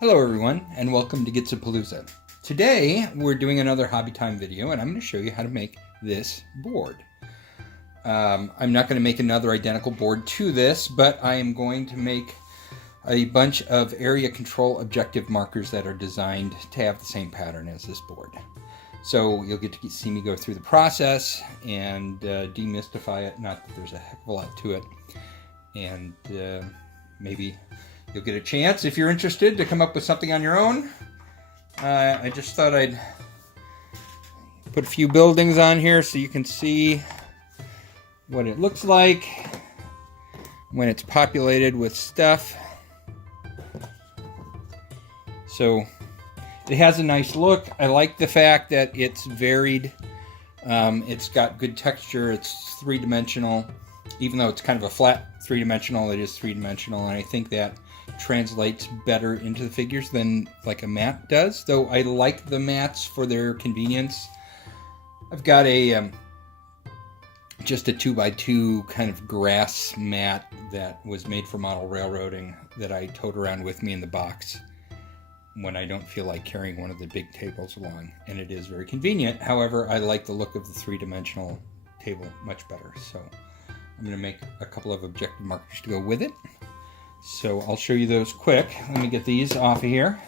Hello everyone, and welcome to Gitsapalooza. Today we're doing another hobby time video, and I'm going to show you how to make this board. I'm not going to make another identical board to this, but I am going to make a bunch of area control objective markers that are designed to have the same pattern as this board. So you'll get to see me go through the process and demystify it. Not that there's a heck of a lot to it. And maybe you'll get a chance, if you're interested, to come up with something on your own. I just thought I'd put a few buildings on here so you can see what it looks like when it's populated with stuff. So it has a nice look. I like the fact that it's varied. It's got good texture. It's three-dimensional. Even though it's kind of a flat three-dimensional, it is three-dimensional, and I think that translates better into the figures than like a mat does, though I like the mats for their convenience. I've got a just a 2x2 kind of grass mat that was made for model railroading that I tote around with me in the box when I don't feel like carrying one of the big tables along, and it is very convenient. However, I like the look of the three-dimensional table much better, so I'm going to make a couple of objective markers to go with it. So I'll show you those quick. Let me get these off of here.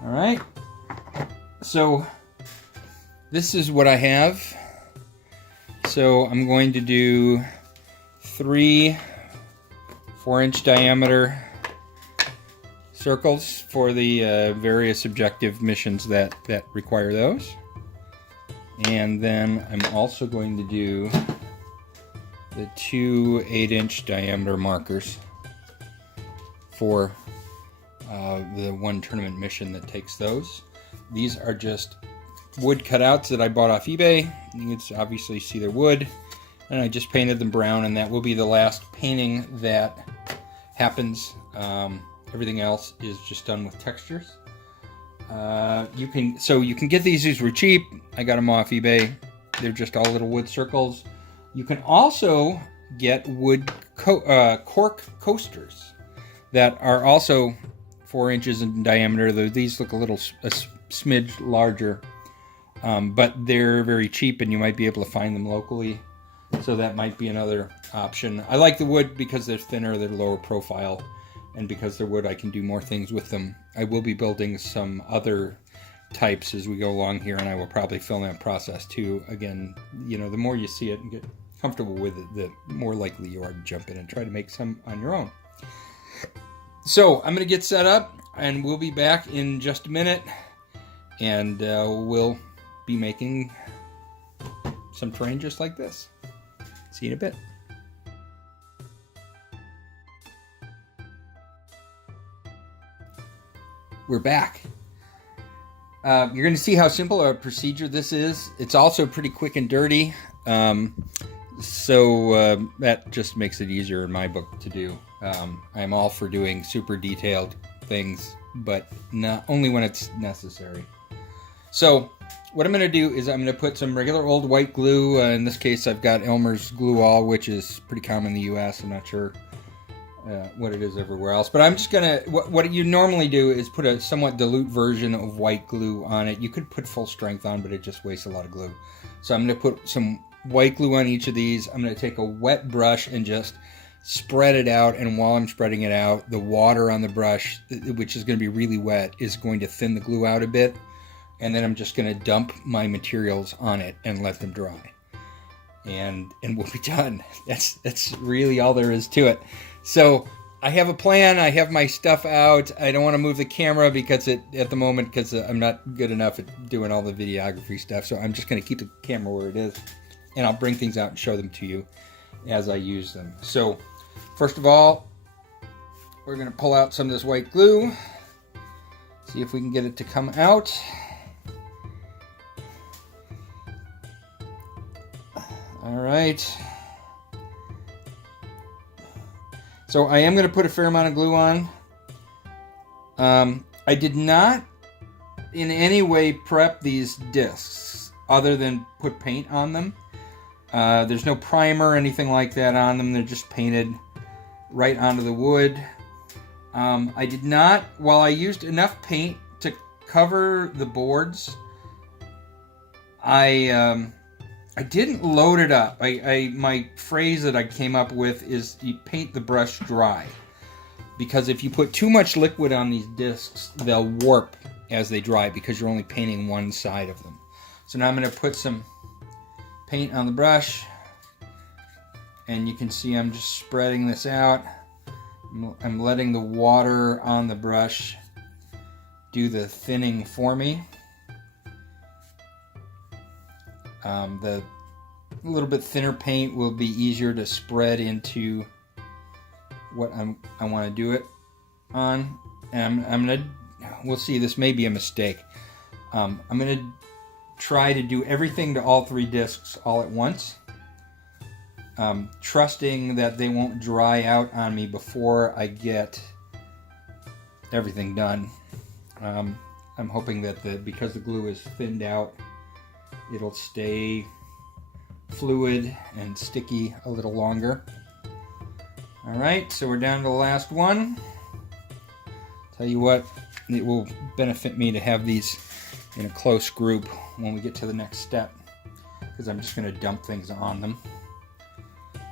All right. So this is what I have. So I'm going to do 3 4-inch diameter circles for the various objective missions that require those. And then I'm also going to do the 2 8-inch diameter markers for the one tournament mission that takes those. These are just wood cutouts that I bought off eBay. You can obviously see they're wood, and I just painted them brown, and that will be the last painting that happens. Everything else is just done with textures. You can get these were cheap. I got them off eBay. They're just all little wood circles. You can also get wood cork coasters that are also 4 inches in diameter. These look a smidge larger, but they're very cheap, and you might be able to find them locally. So that might be another option. I like the wood because they're thinner, they're lower profile, and because they're wood, I can do more things with them. I will be building some other types as we go along here, and I will probably film that process too. Again, the more you see it and get comfortable with it, the more likely you are to jump in and try to make some on your own. So I'm going to get set up, and we'll be back in just a minute, and we'll be making some terrain just like this. See you in a bit. We're back. You're going to see how simple a procedure this is. It's also pretty quick and dirty, so that just makes it easier in my book to do. I'm all for doing super detailed things, but not only when it's necessary. So what I'm going to do is I'm going to put some regular old white glue. In this case, I've got Elmer's Glue All, which is pretty common in the U.S. I'm not sure what it is everywhere else, but I'm just gonna, what you normally do is put a somewhat dilute version of white glue on it. You could put full strength on, but it just wastes a lot of glue. So I'm gonna put some white glue on each of these. I'm gonna take a wet brush and just spread it out, and while I'm spreading it out, the water on the brush, which is gonna be really wet, is going to thin the glue out a bit, and then I'm just gonna dump my materials on it and let them dry. And we'll be done. That's really all there is to it. So I have a plan. I have my stuff out. I don't want to move the camera because at the moment, I'm not good enough at doing all the videography stuff. So I'm just going to keep the camera where it is, and I'll bring things out and show them to you as I use them. So first of all, we're going to pull out some of this white glue. See if we can get it to come out. All right. So I am going to put a fair amount of glue on. I did not in any way prep these discs other than put paint on them. There's no primer or anything like that on them. They're just painted. right onto the wood. I did not, while I used enough paint to cover the boards, I didn't load it up. My phrase that I came up with is you paint the brush dry. Because if you put too much liquid on these discs, they'll warp as they dry because you're only painting one side of them. So now I'm going to put some paint on the brush. And you can see I'm just spreading this out. I'm letting the water on the brush do the thinning for me. The little bit thinner paint will be easier to spread into what I want to do it on. And I'm gonna, we'll see, this may be a mistake. I'm gonna try to do everything to all three discs all at once. Trusting that they won't dry out on me before I get everything done. I'm hoping that because the glue is thinned out, it'll stay fluid and sticky a little longer. Alright, so we're down to the last one. Tell you what, it will benefit me to have these in a close group when we get to the next step, because I'm just going to dump things on them.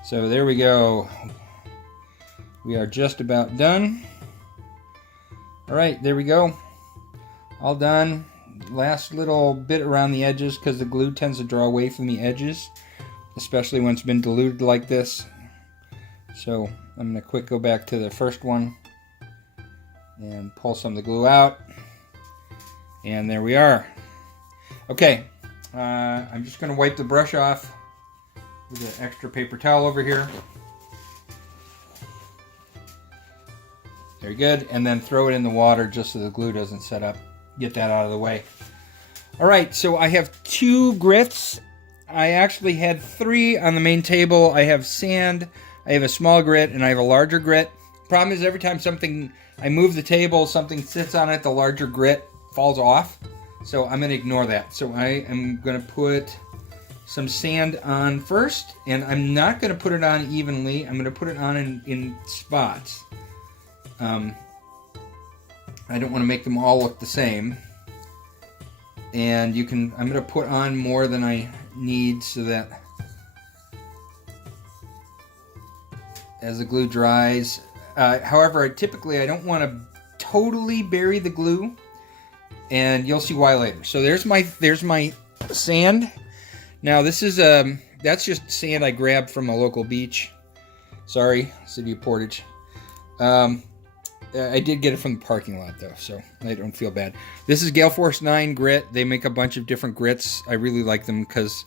So there we go. We are just about done. Alright, there we go. All done. Last little bit around the edges because the glue tends to draw away from the edges, especially when it's been diluted like this. So I'm going to quick go back to the first one and pull some of the glue out. And there we are. Okay, I'm just going to wipe the brush off with an extra paper towel over here. Very good. And then throw it in the water just so the glue doesn't set up. Get that out of the way. Alright, so I have 2 grits. I actually had 3 on the main table. I have sand, I have a small grit, and I have a larger grit. Problem is every time I move the table, something sits on it, the larger grit falls off. So I'm going to ignore that. So I am going to put some sand on first, and I'm not going to put it on evenly. I'm going to put it on in spots. I don't want to make them all look the same. And I'm going to put on more than I need so that as the glue dries. However, typically I don't want to totally bury the glue, and you'll see why later. So there's my sand. Now this is that's just sand I grabbed from a local beach. Sorry, City of Portage. I did get it from the parking lot though, so I don't feel bad. This is Gale Force 9 grit. They make a bunch of different grits. I really like them because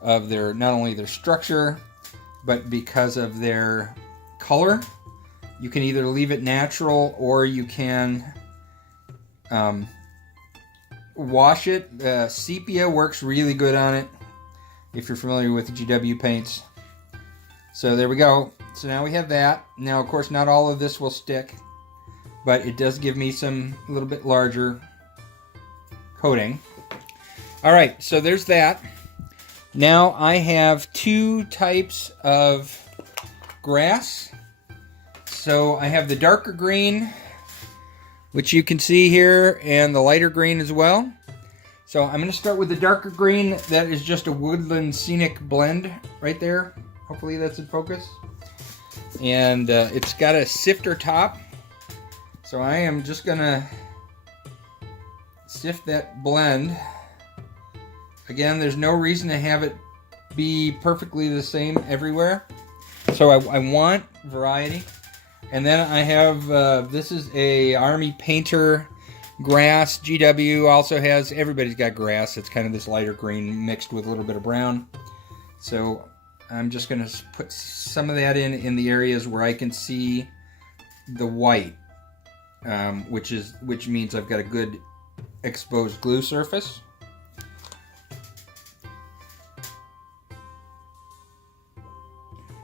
of not only their structure, but because of their color. You can either leave it natural or you can wash it. Sepia works really good on it if you're familiar with GW paints. So there we go. So now we have that. Now, of course, not all of this will stick, but it does give me some a little bit larger coating. All right, so there's that. Now I have 2 types of grass. So I have the darker green, which you can see here, and the lighter green as well. So I'm going to start with the darker green. That is just a woodland scenic blend right there. Hopefully that's in focus. And it's got a sifter top. So I am just going to sift that blend. Again, there's no reason to have it be perfectly the same everywhere. So I want variety. And then I have, this is a Army Painter grass. GW also has, everybody's got grass. It's kind of this lighter green mixed with a little bit of brown. So I'm just going to put some of that in the areas where I can see the white, which means I've got a good exposed glue surface.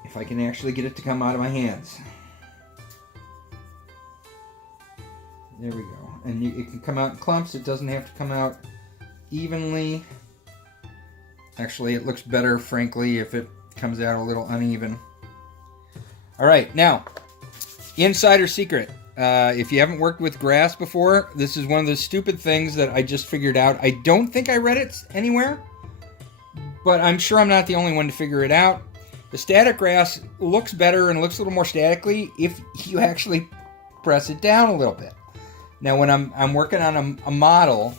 If I can actually get it to come out of my hands. There we go. And it can come out in clumps. It doesn't have to come out evenly. Actually, it looks better, frankly, if it comes out a little uneven. All right, now, Insider secret. If you haven't worked with grass before, this is one of those stupid things that I just figured out. I don't think I read it anywhere, but I'm sure I'm not the only one to figure it out. The static grass looks better and looks a little more statically if you actually press it down a little bit. Now, when I'm working on a model,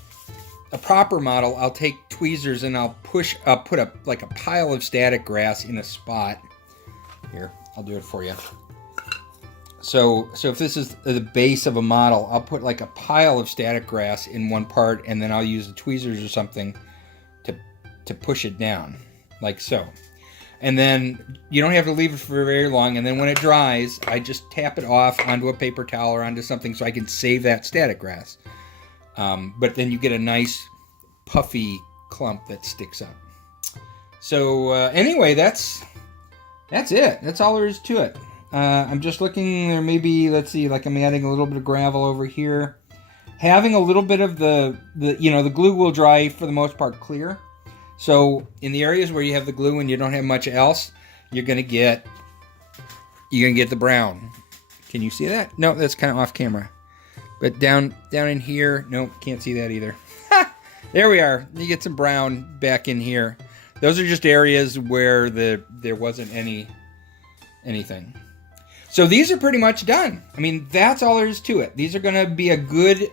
a proper model, I'll take tweezers and I'll put a pile of static grass in a spot. Here, I'll do it for you. So if this is the base of a model, I'll put like a pile of static grass in one part, and then I'll use the tweezers or something to push it down, like so. And then you don't have to leave it for very long, and then when it dries, I just tap it off onto a paper towel or onto something so I can save that static grass. But then you get a nice puffy clump that sticks up. So anyway, that's it. That's all there is to it. I'm just looking, there may be, let's see, like I'm adding a little bit of gravel over here. Having a little bit of the glue will dry for the most part clear. So in the areas where you have the glue and you don't have much else, you're gonna get the brown. Can you see that? No, that's kind of off camera. But down in here, nope, can't see that either. There we are. You get some brown back in here. Those are just areas where there wasn't anything. So these are pretty much done. I mean, that's all there is to it. These are going to be a good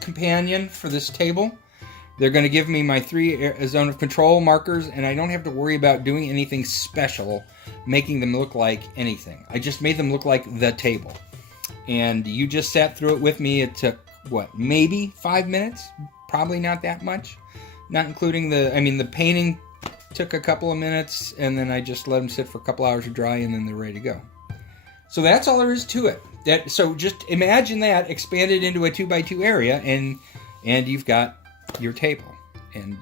companion for this table. They're going to give me my 3 zone of control markers, and I don't have to worry about doing anything special, making them look like anything. I just made them look like the table. And you just sat through it with me. It took, maybe 5 minutes? Probably not that much. Not including the painting took a couple of minutes, and then I just let them sit for a couple hours to dry, and then they're ready to go. So that's all there is to it. So just imagine that expanded into a 2x2 area, and you've got your table, and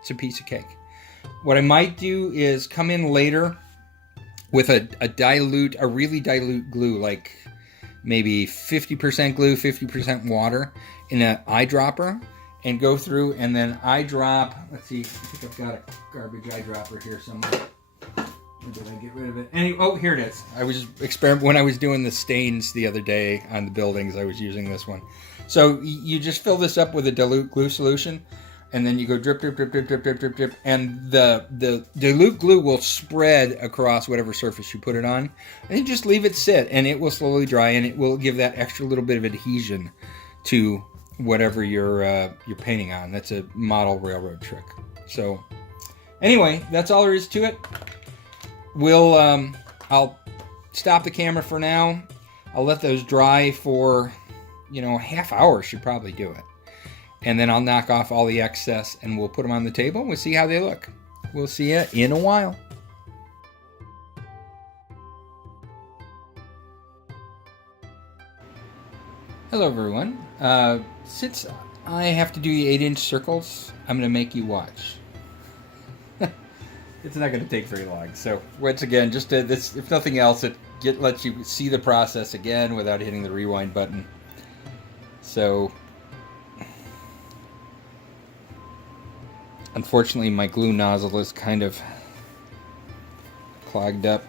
it's a piece of cake. What I might do is come in later with a really dilute glue, like maybe 50% glue, 50% water in an eyedropper, and go through and then eyedrop. Let's see, I think I've got a garbage eyedropper here somewhere. Or did I get rid of it? Here it is. I was when I was doing the stains the other day on the buildings, I was using this one. So you just fill this up with a dilute glue solution, and then you go drip, drip, drip, drip, drip, drip, drip, drip, and the dilute glue will spread across whatever surface you put it on, and you just leave it sit, and it will slowly dry, and it will give that extra little bit of adhesion to whatever you're painting on. That's a model railroad trick. So anyway, that's all there is to it. I'll stop the camera for now. I'll let those dry for, a half hour should probably do it. And then I'll knock off all the excess and we'll put them on the table and we'll see how they look. We'll see you in a while. Hello everyone. Since I have to do the 8-inch circles, I'm going to make you watch. It's not going to take very long. So once again, just this, if nothing else, it lets you see the process again without hitting the rewind button. So unfortunately, my glue nozzle is kind of clogged up.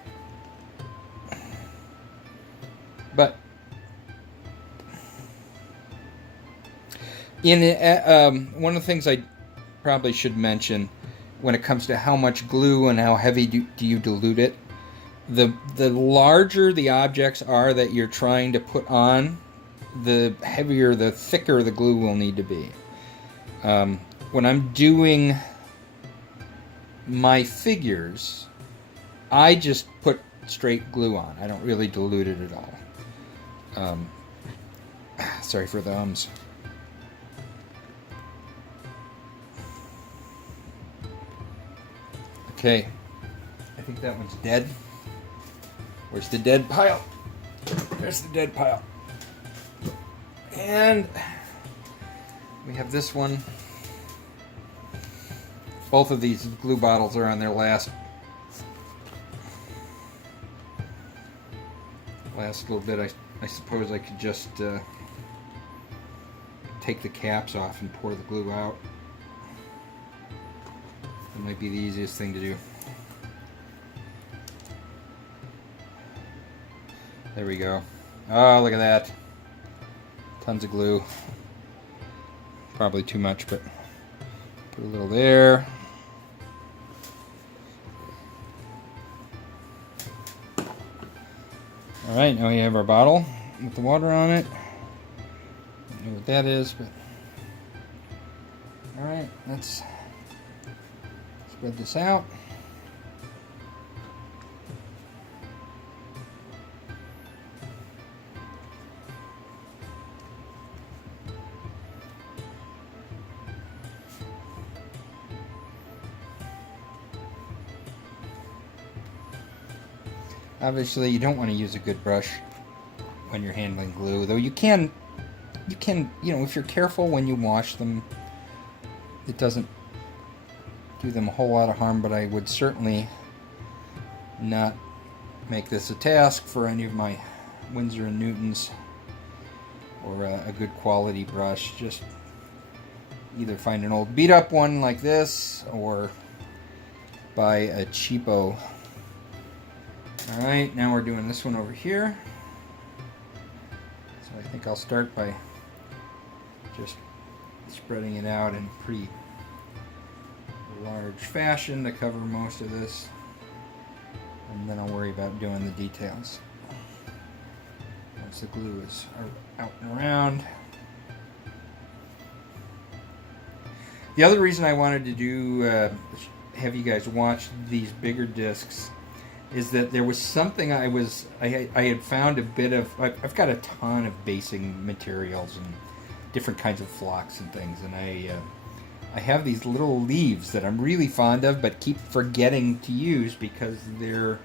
But one of the things I probably should mention when it comes to how much glue and how heavy do you dilute it, the larger the objects are that you're trying to put on, the heavier, the thicker the glue will need to be. When I'm doing my figures, I just put straight glue on. I don't really dilute it at all. Sorry for the ums. Okay, I think that one's dead. Where's the dead pile? There's the dead pile. And we have this one. Both of these glue bottles are on their last little bit. I suppose I could just take the caps off and pour the glue out. That might be the easiest thing to do. There we go. Oh, look at that. Tons of glue. Probably too much, but put a little there. Alright, now we have our bottle with the water on it. I don't know what that is, but... Alright, let's spread this out. Obviously, you don't want to use a good brush when you're handling glue, though you can, you know, if you're careful when you wash them, it doesn't do them a whole lot of harm, but I would certainly not make this a task for any of my Winsor & Newtons or a good quality brush. Just either find an old beat up one like this or buy a cheapo. Alright, now we're doing this one over here. So I think I'll start by just spreading it out in pretty large fashion to cover most of this. And then I'll worry about doing the details once the glue is out and around. The other reason I wanted to do have you guys watch these bigger discs is that there was something I had found a bit of. I've got a ton of basing materials and different kinds of flocks and things, and I have these little leaves that I'm really fond of but keep forgetting to use because they're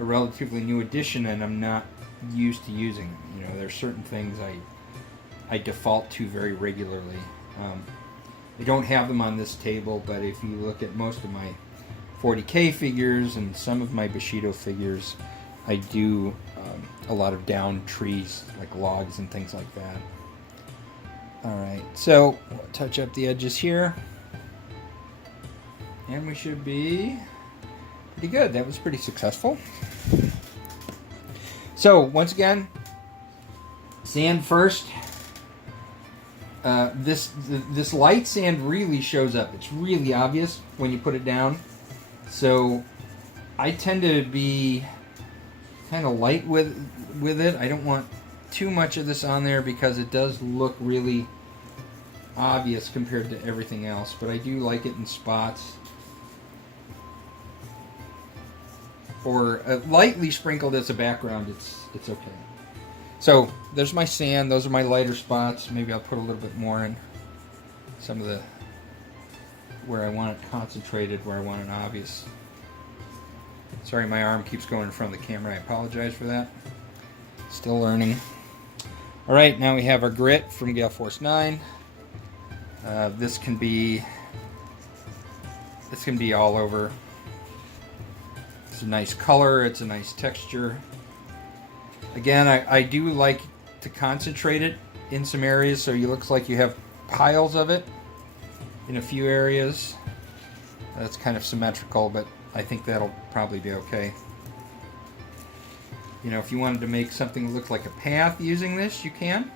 a relatively new addition and I'm not used to using them. You know, there's certain things I default to very regularly. I don't have them on this table, but if you look at most of my 40K figures and some of my Bushido figures, I do a lot of down trees, like logs and things like that. Alright, so we'll touch up the edges here. And we should be pretty good. That was pretty successful. So, once again, sand first. This light sand really shows up. It's really obvious when you put it down. So I tend to be kind of light with it. I don't want too much of this on there because it does look really obvious compared to everything else. But I do like it in spots. Or lightly sprinkled as a background, it's okay. So there's my sand. Those are my lighter spots. Maybe I'll put a little bit more in some of the where I want it concentrated, where I want it obvious. Sorry, my arm keeps going in front of the camera. I apologize for that. Still learning. All right, now we have our grit from Gale Force 9. This can be all over. It's a nice color. It's a nice texture. Again, I do like to concentrate it in some areas so you looks like you have piles of it in a few areas. That's kind of symmetrical, but I think that'll probably be okay. You know, if you wanted to make something look like a path using this, you can.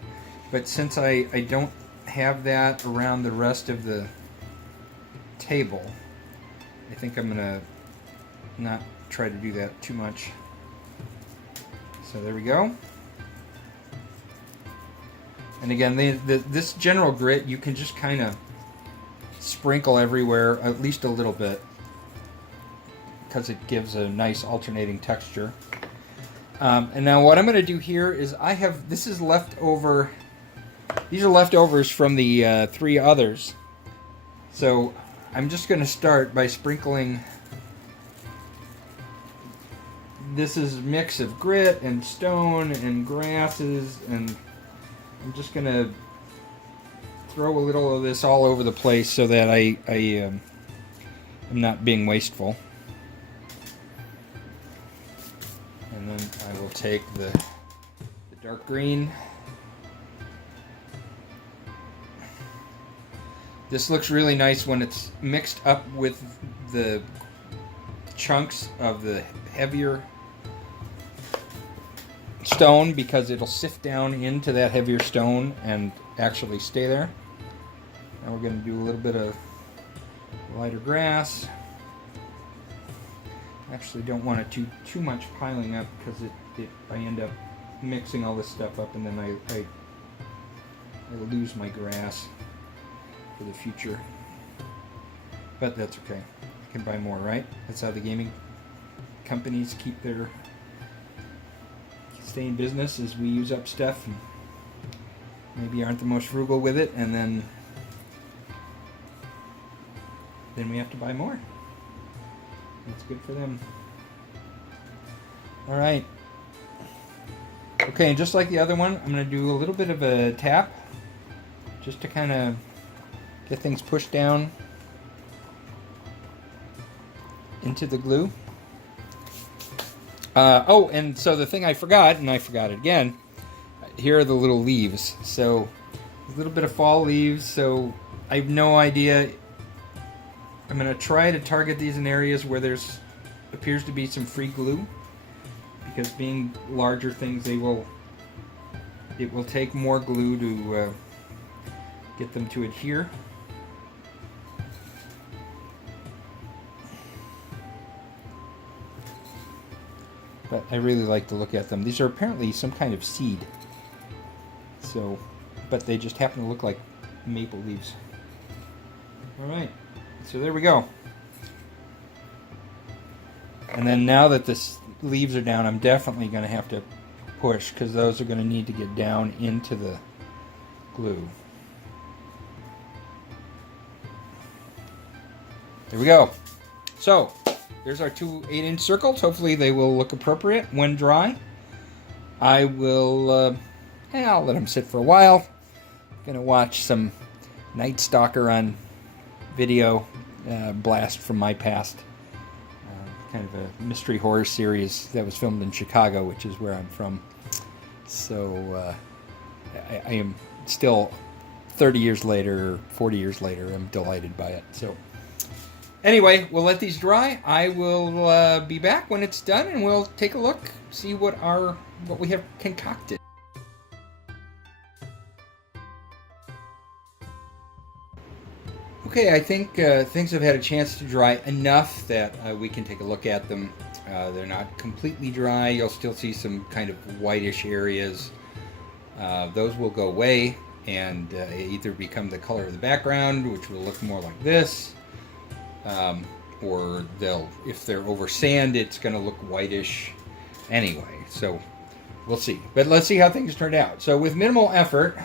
But since I don't have that around the rest of the table, I think I'm going to not try to do that too much. So there we go. And again, this general grit, you can just kind of sprinkle everywhere, at least a little bit, because it gives a nice alternating texture. And now what I'm going to do here is this is leftover. These are leftovers from the 3 others. So I'm just going to start by sprinkling. This is a mix of grit and stone and grasses, and I'm just going to throw a little of this all over the place so that I'm not being wasteful. And then I will take the dark green. This looks really nice when it's mixed up with the chunks of the heavier stone because it'll sift down into that heavier stone and actually stay there. Now we're going to do a little bit of lighter grass. Actually don't want it too much piling up because I end up mixing all this stuff up and then I lose my grass for the future. But that's okay. I can buy more, right? That's how the gaming companies stay in business, is we use up stuff and maybe aren't the most frugal with it, and then we have to buy more. That's good for them. All right. Okay, and just like the other one, I'm going to do a little bit of a tap just to kind of get things pushed down into the glue. Oh, and so the thing I forgot, and I forgot it again, here are the little leaves. So a little bit of fall leaves, so I have no idea. I'm going to try to target these in areas where there's appears to be some free glue, because being larger things, it will take more glue to get them to adhere. But I really like to look at them. These are apparently some kind of seed. So, but they just happen to look like maple leaves. All right, so there we go. And then now that the leaves are down, I'm definitely going to have to push, because those are going to need to get down into the glue. There we go. So, there's our two 8-inch circles. Hopefully they will look appropriate when dry. I will, I'll let them sit for a while. Gonna watch some Night Stalker on video, blast from my past. Kind of a mystery horror series that was filmed in Chicago, which is where I'm from. So I am still 30 years later, 40 years later, I'm delighted by it. So anyway, we'll let these dry. I will be back when it's done, and we'll take a look, see what we have concocted. Okay, I think things have had a chance to dry enough that we can take a look at them. They're not completely dry. You'll still see some kind of whitish areas. Those will go away and either become the color of the background, which will look more like this, or if they're over sand, it's going to look whitish anyway. So we'll see. But let's see how things turned out. So with minimal effort,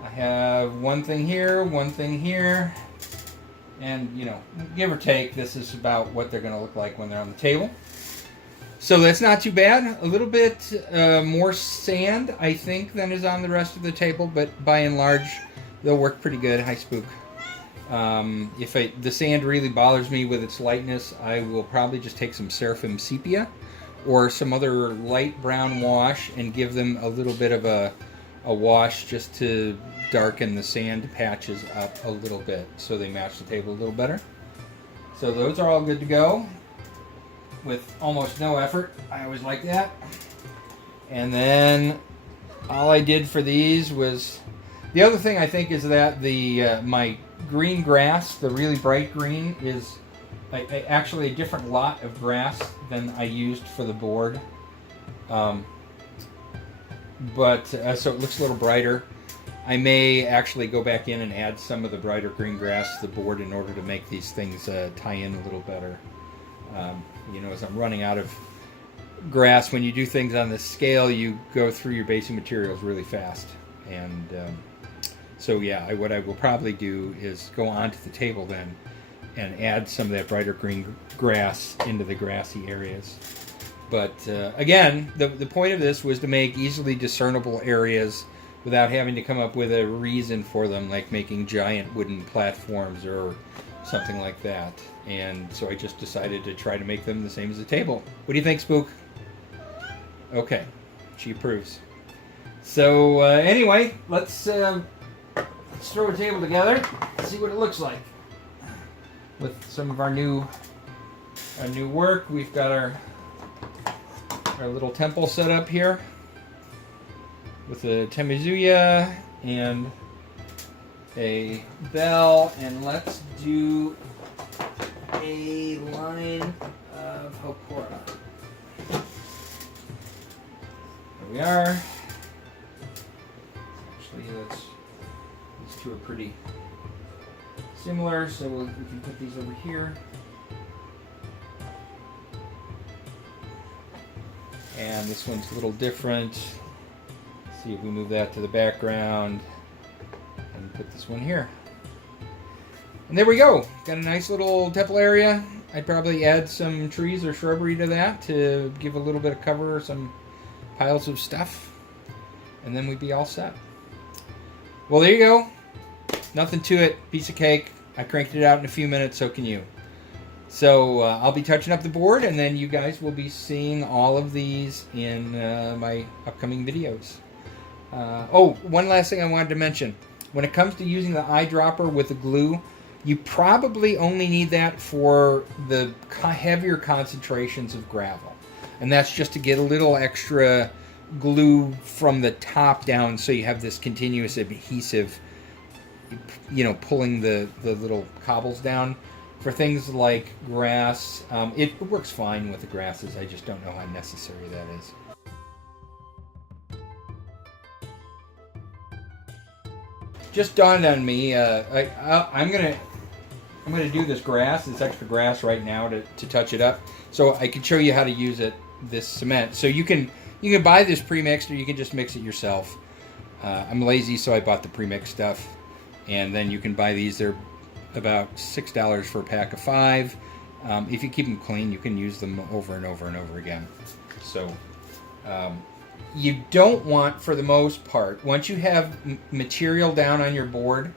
I have one thing here, and give or take, this is about what they're going to look like when they're on the table. So that's not too bad. A little bit more sand, I think, than is on the rest of the table, but by and large, they'll work pretty good. Hi, Spook. If the sand really bothers me with its lightness, I will probably just take some Seraphim Sepia or some other light brown wash and give them a little bit of a wash just to darken the sand patches up a little bit so they match the table a little better. So those are all good to go with almost no effort. I always like that. And then all I did for these was, the other thing I think is that my green grass, the really bright green, is actually a different lot of grass than I used for the board. So it looks a little brighter. I may actually go back in and add some of the brighter green grass to the board in order to make these things tie in a little better. As I'm running out of grass, when you do things on this scale, you go through your basic materials really fast. And so yeah, what I will probably do is go onto the table then and add some of that brighter green grass into the grassy areas. But again, the point of this was to make easily discernible areas without having to come up with a reason for them, like making giant wooden platforms or something like that. And so I just decided to try to make them the same as the table. What do you think, Spook? Okay, she approves. So anyway, let's throw a table together, see what it looks like. With some of our new work, we've got our our little temple set up here with a Temizuya and a bell, and let's do a line of Hokora. There we are. Actually, these two are pretty similar, so we can put these over here. And this one's a little different. Let's see if we move that to the background and put this one here. And there we go. Got a nice little temple area. I'd probably add some trees or shrubbery to that to give a little bit of cover or some piles of stuff. And then we'd be all set. Well, there you go. Nothing to it. Piece of cake. I cranked it out in a few minutes, so can you. So I'll be touching up the board, and then you guys will be seeing all of these in my upcoming videos. Oh, one last thing I wanted to mention. When it comes to using the eyedropper with the glue, you probably only need that for the heavier concentrations of gravel. And that's just to get a little extra glue from the top down so you have this continuous adhesive, you know, pulling the little cobbles down. For things like grass, it works fine with the grasses. I just don't know how necessary that is. Just dawned on me. I'm gonna do this grass, this extra grass right now to touch it up, so I can show you how to use it. This cement. So you can buy this pre-mixed, or you can just mix it yourself. I'm lazy, so I bought the pre-mixed stuff, and then you can buy these. They're about $6 for a pack of 5. If you keep them clean, you can use them over and over and over again. So you don't want, for the most part, once you have material down on your board,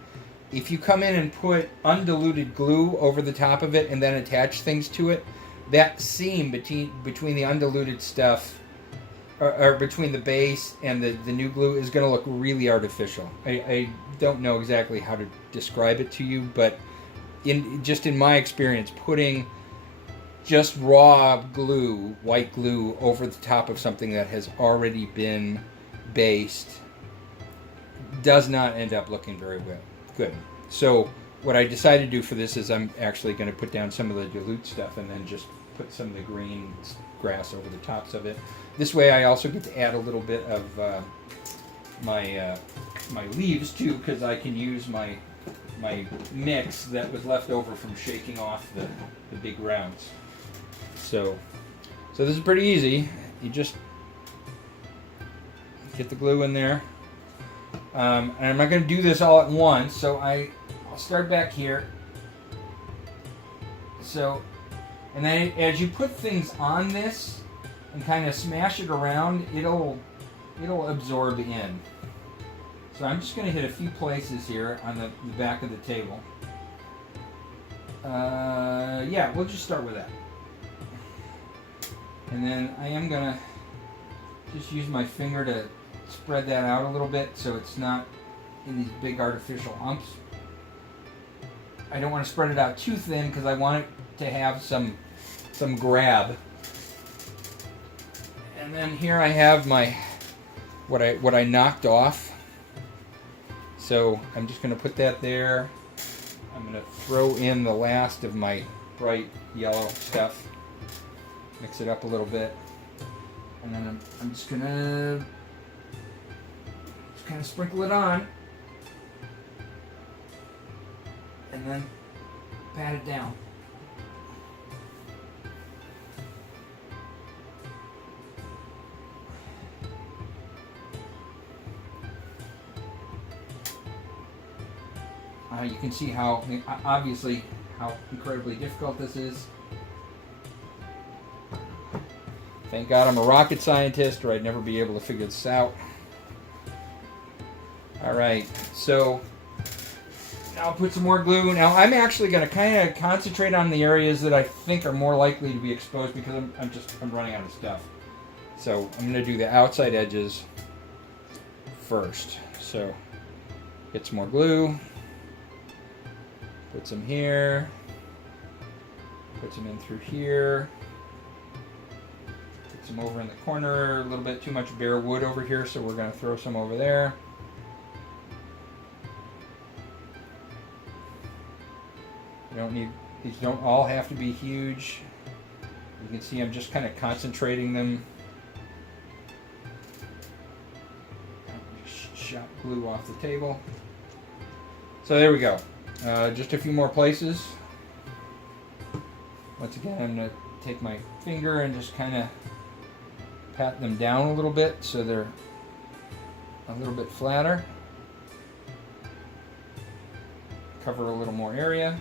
if you come in and put undiluted glue over the top of it and then attach things to it, that seam between the undiluted stuff, or between the base and the new glue, is going to look really artificial. I don't know exactly how to describe it to you, but in my experience, putting just raw glue, white glue, over the top of something that has already been based does not end up looking very good. So what I decided to do for this is I'm actually going to put down some of the dilute stuff and then just put some of the green grass over the tops of it. This way I also get to add a little bit of my leaves too, because I can use my mix that was left over from shaking off the big rounds. So this is pretty easy. You just get the glue in there. And I'm not going to do this all at once, so I'll start back here. So, and then as you put things on this and kind of smash it around, it'll absorb in. So I'm just going to hit a few places here on the back of the table. Yeah, we'll just start with that. And then I am going to just use my finger to spread that out a little bit so it's not in these big artificial humps. I don't want to spread it out too thin because I want it to have some grab. And then here I have my what I knocked off. So I'm just going to put that there. I'm going to throw in the last of my bright yellow stuff. Mix it up a little bit. And then I'm just going to kind of sprinkle it on. And then pat it down. You can see how, obviously, how incredibly difficult this is. Thank God I'm a rocket scientist, or I'd never be able to figure this out. Alright, so now I'll put some more glue. Now I'm actually going to kind of concentrate on the areas that I think are more likely to be exposed because I'm running out of stuff. So I'm going to do the outside edges first. So get some more glue. Put some here. Put some in through here. Put some over in the corner. A little bit too much bare wood over here, so we're going to throw some over there. These don't all have to be huge. You can see I'm just kind of concentrating them. Shot glue off the table. So there we go. Just a few more places. Once again, I'm going to take my finger and just kind of pat them down a little bit so they're a little bit flatter. Cover a little more area.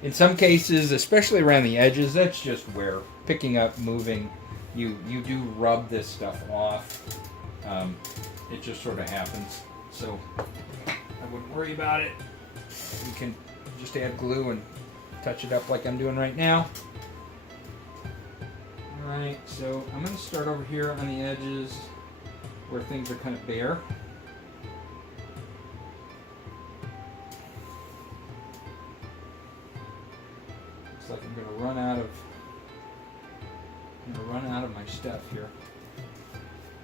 In some cases, especially around the edges, that's just where picking up, moving, you do rub this stuff off. It just sort of happens. So I wouldn't worry about it. You can just add glue and touch it up like I'm doing right now. Alright, so I'm going to start over here on the edges where things are kind of bare. Looks like I'm going to run out of my stuff here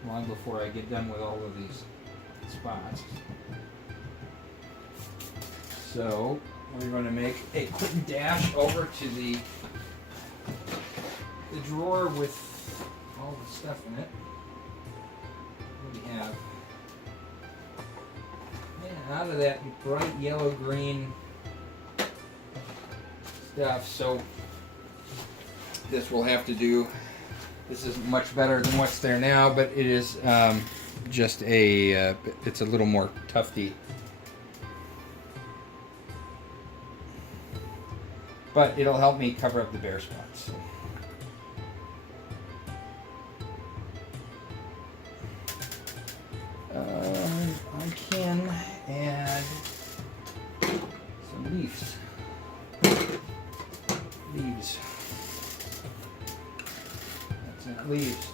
long before I get done with all of these spots. So we're going to make a quick dash over to the drawer with all the stuff in it. What do we have? Yeah, out of that bright yellow-green stuff. So this will have to do. This isn't much better than what's there now, but it is just a. It's a little more tufty. But it'll help me cover up the bare spots. So. I can add some leaves. Leaves. That's not leaves.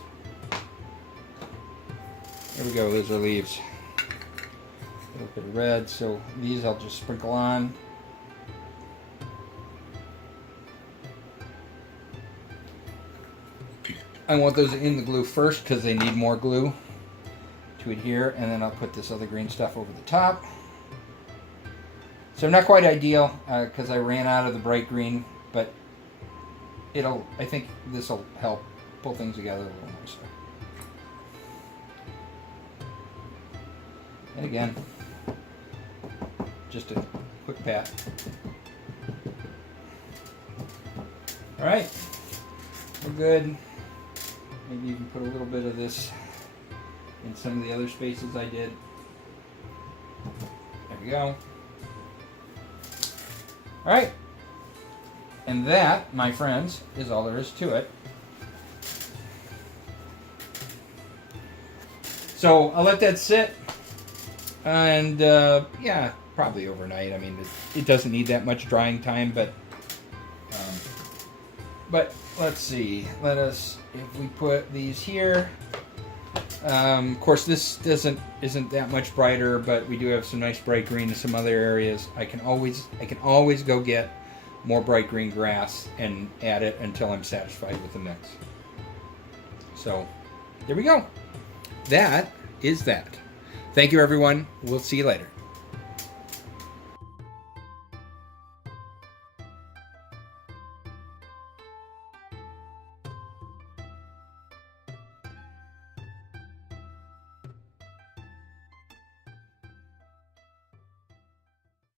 There we go, those are leaves. A little bit of red, so these I'll just sprinkle on. I want those in the glue first because they need more glue to adhere, and then I'll put this other green stuff over the top. So not quite ideal because I ran out of the bright green, but I think this will help pull things together a little more. So. And again, just a quick pat. All right, we're good. Maybe you can put a little bit of this in some of the other spaces I did. There we go. All right. And that, my friends, is all there is to it. So I'll let that sit. And yeah, probably overnight. I mean, it doesn't need that much drying time, but let's see. If we put these here, of course this isn't that much brighter, but we do have some nice bright green in some other areas. I can always go get more bright green grass and add it until I'm satisfied with the mix. So there we go. That is that. Thank you, everyone. We'll see you later.